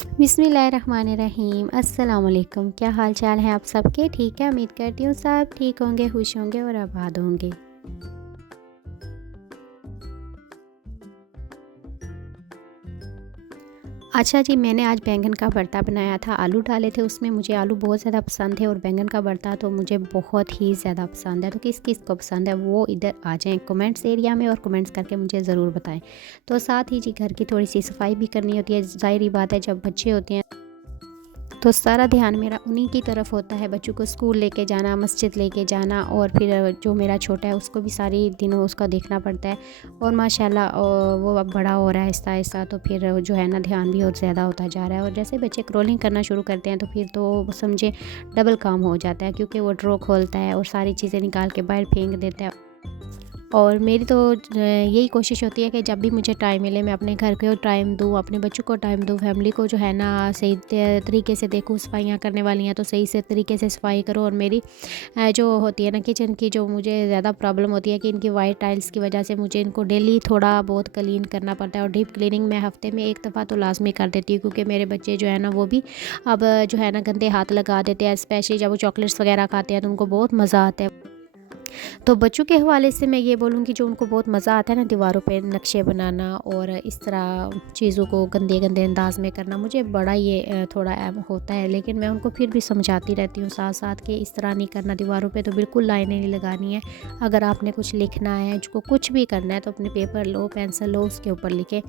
बिस्मिल्लाहिर्रहमानिर्रहीम। अस्सलाम वालेकुम। क्या हाल चाल है आप सबके? ठीक है, उम्मीद करती हूँ सब ठीक होंगे, खुश होंगे और आबाद होंगे। अच्छा जी, मैंने आज बैंगन का भरता बनाया था। आलू डाले थे उसमें, मुझे आलू बहुत ज़्यादा पसंद है और बैंगन का भरता तो मुझे बहुत ही ज़्यादा पसंद है। तो किस किस को पसंद है वो इधर आ जाएँ कमेंट्स एरिया में और कमेंट्स करके मुझे ज़रूर बताएं। तो साथ ही जी घर की थोड़ी सी सफाई भी करनी होती है। ज़ाहिर सी बात है, जब बच्चे होते हैं तो सारा ध्यान मेरा उन्हीं की तरफ होता है। बच्चों को स्कूल लेके जाना, मस्जिद लेके जाना और फिर जो मेरा छोटा है उसको भी सारी दिनों उसका देखना पड़ता है। और माशाल्लाह वो अब बड़ा हो रहा है आहिस्ता आहिस्ता, तो फिर जो है ना ध्यान भी और ज़्यादा होता जा रहा है। और जैसे बच्चे क्रॉलिंग करना शुरू करते हैं तो फिर तो समझे डबल काम हो जाता है, क्योंकि वो ड्रॉ खोलता है और सारी चीज़ें निकाल के बाहर फेंक देता है। और मेरी तो यही कोशिश होती है कि जब भी मुझे टाइम मिले मैं अपने घर को टाइम दूँ, अपने बच्चों को टाइम दूँ, फैमिली को जो है ना सही तरीके से देखूँ। सफाइयाँ करने वाली हैं तो सही से तरीके से सफाई करो। और मेरी जो होती है ना किचन की, जो मुझे ज़्यादा प्रॉब्लम होती है कि इनकी वाइट टाइल्स की वजह से मुझे इनको डेली थोड़ा बहुत क्लीन करना पड़ता है। और डीप क्लीनिंग मैं हफ्ते में एक दफ़ा तो लाजमी कर देती हूँ, क्योंकि मेरे बच्चे जो है ना वो भी अब जो है ना गंदे हाथ लगा देते हैं। स्पेशली जब वो चॉकलेट्स वगैरह खाते हैं तो उनको बहुत मज़ा आता है। तो बच्चों के हवाले से मैं ये बोलूँगी, जो उनको बहुत मज़ा आता है ना दीवारों पे नक्शे बनाना और इस तरह चीज़ों को गंदे गंदे अंदाज में करना, मुझे बड़ा ये थोड़ा होता है। लेकिन मैं उनको फिर भी समझाती रहती हूँ साथ साथ कि इस तरह नहीं करना, दीवारों पे तो बिल्कुल लाइनें नहीं लगानी है। अगर आपने कुछ लिखना है, जो कुछ भी करना है, तो अपने पेपर लो, पेंसिल लो, उसके ऊपर लिखे।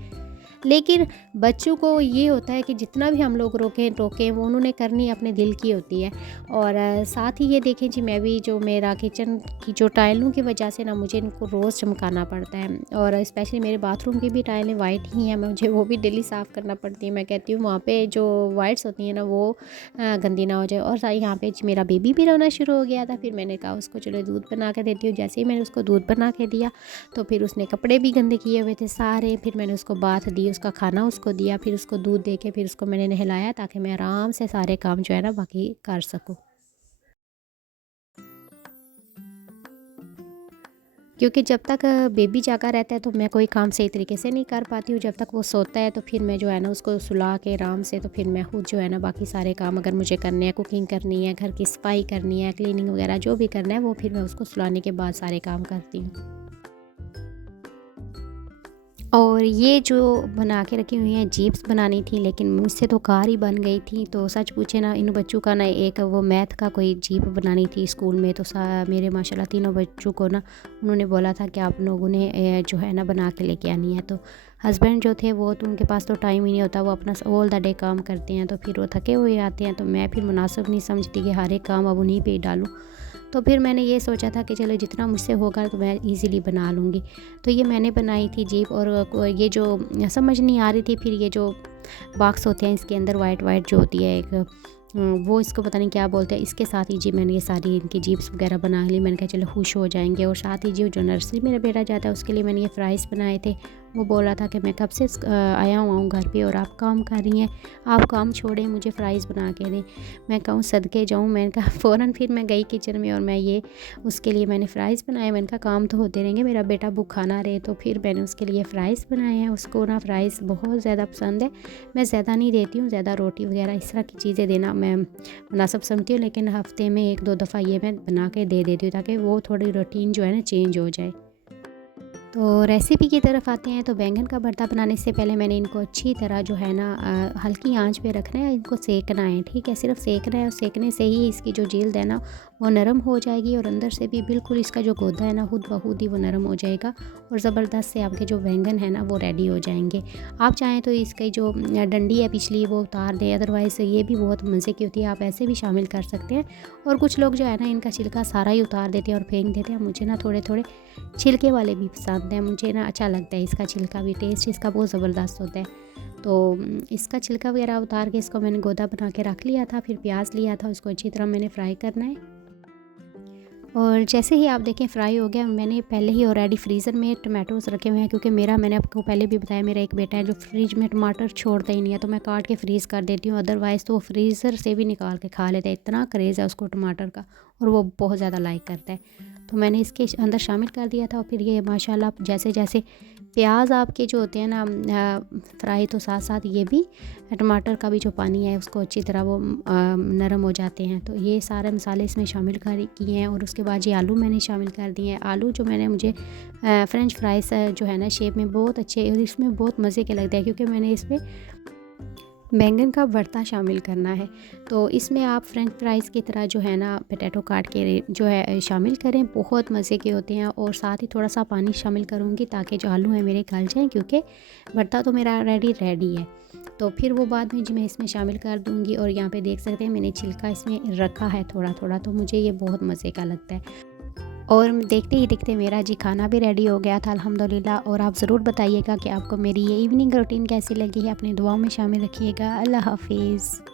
लेकिन बच्चों को ये होता है कि जितना भी हम लोग रोकें टोकें, वो उन्होंने करनी अपने दिल की होती है। और साथ ही ये देखें जी, मैं भी जो मेरा किचन की जो टाइलों की वजह से ना मुझे इनको रोज़ चमकाना पड़ता है। और स्पेशली मेरे बाथरूम की भी टाइलें वाइट ही हैं, मुझे वो भी डेली साफ़ करना पड़ती है। मैं कहती हूँ वहाँ पे जो वाइट्स होती हैं ना वो गंदी ना हो जाए। और यहाँ पे मेरा बेबी भी रोना शुरू हो गया था। फिर मैंने कहा उसको चलो दूध बना के देती हूँ। जैसे ही मैंने उसको दूध बना के दिया तो फिर उसने कपड़े भी गंदे किए हुए थे सारे। फिर मैंने उसको बाथ दी, उसका खाना उसको दिया, फिर उसको दूध दे के फिर उसको मैंने नहलाया, ताकि मैं आराम से सारे काम जो है ना बाकी कर सकूँ। क्योंकि जब तक बेबी जागा रहता है तो मैं कोई काम सही तरीके से नहीं कर पाती हूँ। जब तक वो सोता है तो फिर मैं जो है ना उसको सुला के आराम से, तो फिर मैं खुद जो है ना बाकी सारे काम अगर मुझे करने हैं, कुकिंग करनी है, घर की सफाई करनी है, क्लीनिंग वगैरह जो भी करना है, वो फिर मैं उसको सुलाने के बाद सारे काम करती हूँ। और ये जो बना के रखी हुई हैं जीप्स बनानी थी, लेकिन मुझसे तो कार ही बन गई थी। तो सच पूछे ना, इन बच्चों का ना एक वो मैथ का कोई जीप बनानी थी स्कूल में। तो मेरे माशाल्लाह तीनों बच्चों को ना उन्होंने बोला था कि आप लोगों ने जो है ना बना के लेके आनी है। तो हस्बैंड जो थे वो तो उनके पास तो टाइम ही नहीं होता, वो अपना ऑल द डे काम करते हैं, तो फिर वो थके हुए आते हैं। तो मैं फिर मुनासिब नहीं समझती कि हर एक काम अब उन्हीं पे ही डालूँ। तो फिर मैंने ये सोचा था कि चलो जितना मुझसे होगा तो मैं इजीली बना लूँगी। तो ये मैंने बनाई थी जीप। और ये जो समझ नहीं आ रही थी, फिर ये जो बॉक्स होते हैं इसके अंदर वाइट वाइट जो होती है एक वो इसको पता नहीं क्या बोलते हैं, इसके साथ ही जी मैंने ये सारी इनकी जीप्स वगैरह बना ली। मैंने कहा चलो खुश हो जाएंगे। और साथ ही जी जो नर्सरी मेरा बेटा जाता है उसके लिए मैंने ये फ्राइज़ बनाए थे। वो बोल रहा था कि मैं कब से आया हुआ हूँ घर पे और आप काम कर रही हैं, आप काम छोड़ें, मुझे फ़्राइज़ बना के दें। मैं कहूँ सदके जाऊँ। मैंने कहा फ़ौरन फिर मैं गई किचन में और मैं ये उसके लिए मैंने फ़्राइज़ बनाए। मैंने कहा काम तो होते रहेंगे, मेरा बेटा भूखा ना रहे। तो फिर मैंने उसके लिए फ़्राइज़ बनाए हैं। उसको ना फ़्राइज़ बहुत ज़्यादा पसंद है। मैं ज़्यादा नहीं देती हूँ, ज़्यादा रोटी वगैरह इस तरह की चीज़ें देना मैं मुनासिब समझती हूँ। लेकिन हफ़्ते में 1-2 दफ़ा ये मैं बना के दे देती हूँ, ताकि वो थोड़ी रूटीन जो है ना चेंज हो जाए। तो रेसिपी की तरफ आते हैं। तो बैंगन का भरता बनाने से पहले मैंने इनको अच्छी तरह जो है ना हल्की आंच पे रखना है, इनको सेकना है। ठीक है, सिर्फ सेकना है और सेकने से ही इसकी जो जिल्द है ना वो नरम हो जाएगी और अंदर से भी बिल्कुल इसका जो गोदा है ना खुद ब खुद ही वो नरम हो जाएगा और ज़बरदस्त से आपके जो बैंगन है ना वो रेडी हो जाएंगे। आप चाहें तो इसकी जो डंडी है पिछली वो उतार दें, अदरवाइज़ ये भी बहुत मज़े की होती है, आप ऐसे भी शामिल कर सकते हैं। और कुछ लोग जो है ना इनका छिलका सारा ही उतार देते हैं और फेंक देते हैं। मुझे ना थोड़े थोड़े छिलके वाले भी पसंद हैं, मुझे ना अच्छा लगता है इसका छिलका भी, टेस्ट इसका बहुत ज़बरदस्त होता है। तो इसका छिलका वगैरह उतार के इसको मैंने गोदा बना के रख लिया था। फिर प्याज लिया था, उसको अच्छी तरह मैंने फ्राई करना है। और जैसे ही आप देखें फ्राई हो गया, मैंने पहले ही ऑलरेडी फ्रीज़र में टमाटोज़ रखे हुए हैं, क्योंकि मैंने आपको पहले भी बताया मेरा एक बेटा है जो फ्रिज में टमाटर छोड़ता ही नहीं है। तो मैं काट के फ्रीज़ कर देती हूँ, अदरवाइज़ तो वो फ्रीज़र से भी निकाल के खा लेता है। इतना क्रेज़ है उसको टमाटर का और वो बहुत ज़्यादा लाइक करता है। तो मैंने इसके अंदर शामिल कर दिया था। और फिर ये माशाल्लाह जैसे जैसे प्याज आपके जो होते हैं ना फ्राई, तो साथ साथ ये भी टमाटर का भी जो पानी है उसको अच्छी तरह वो नरम हो जाते हैं। तो ये सारे मसाले इसमें शामिल कर किए हैं। और उसके बाद ये आलू मैंने शामिल कर दिए हैं। आलू जो मुझे फ्रेंच फ्राइज़ जो है ना शेप में बहुत अच्छे और इसमें बहुत मज़े के लगते हैं, क्योंकि मैंने इसमें बैंगन का भरता शामिल करना है। तो इसमें आप फ्रेंच फ्राइज़ की तरह जो है ना पोटैटो काट के जो है शामिल करें, बहुत मज़े के होते हैं। और साथ ही थोड़ा सा पानी शामिल करूँगी ताकि जो आलू हैं मेरे गल जाएँ, क्योंकि भरता तो मेरा रेडी है। तो फिर वो बाद में जो मैं इसमें शामिल कर दूँगी। और यहाँ पे देख सकते हैं मैंने छिलका इसमें रखा है थोड़ा थोड़ा, तो मुझे ये बहुत मज़े का लगता है। और देखते ही देखते मेरा जी खाना भी रेडी हो गया था अल्हम्दुलिल्लाह। और आप ज़रूर बताइएगा कि आपको मेरी ये इवनिंग रूटीन कैसी लगी है, अपनी दुआओं में शामिल रखिएगा। अल्लाह हाफ़िज़।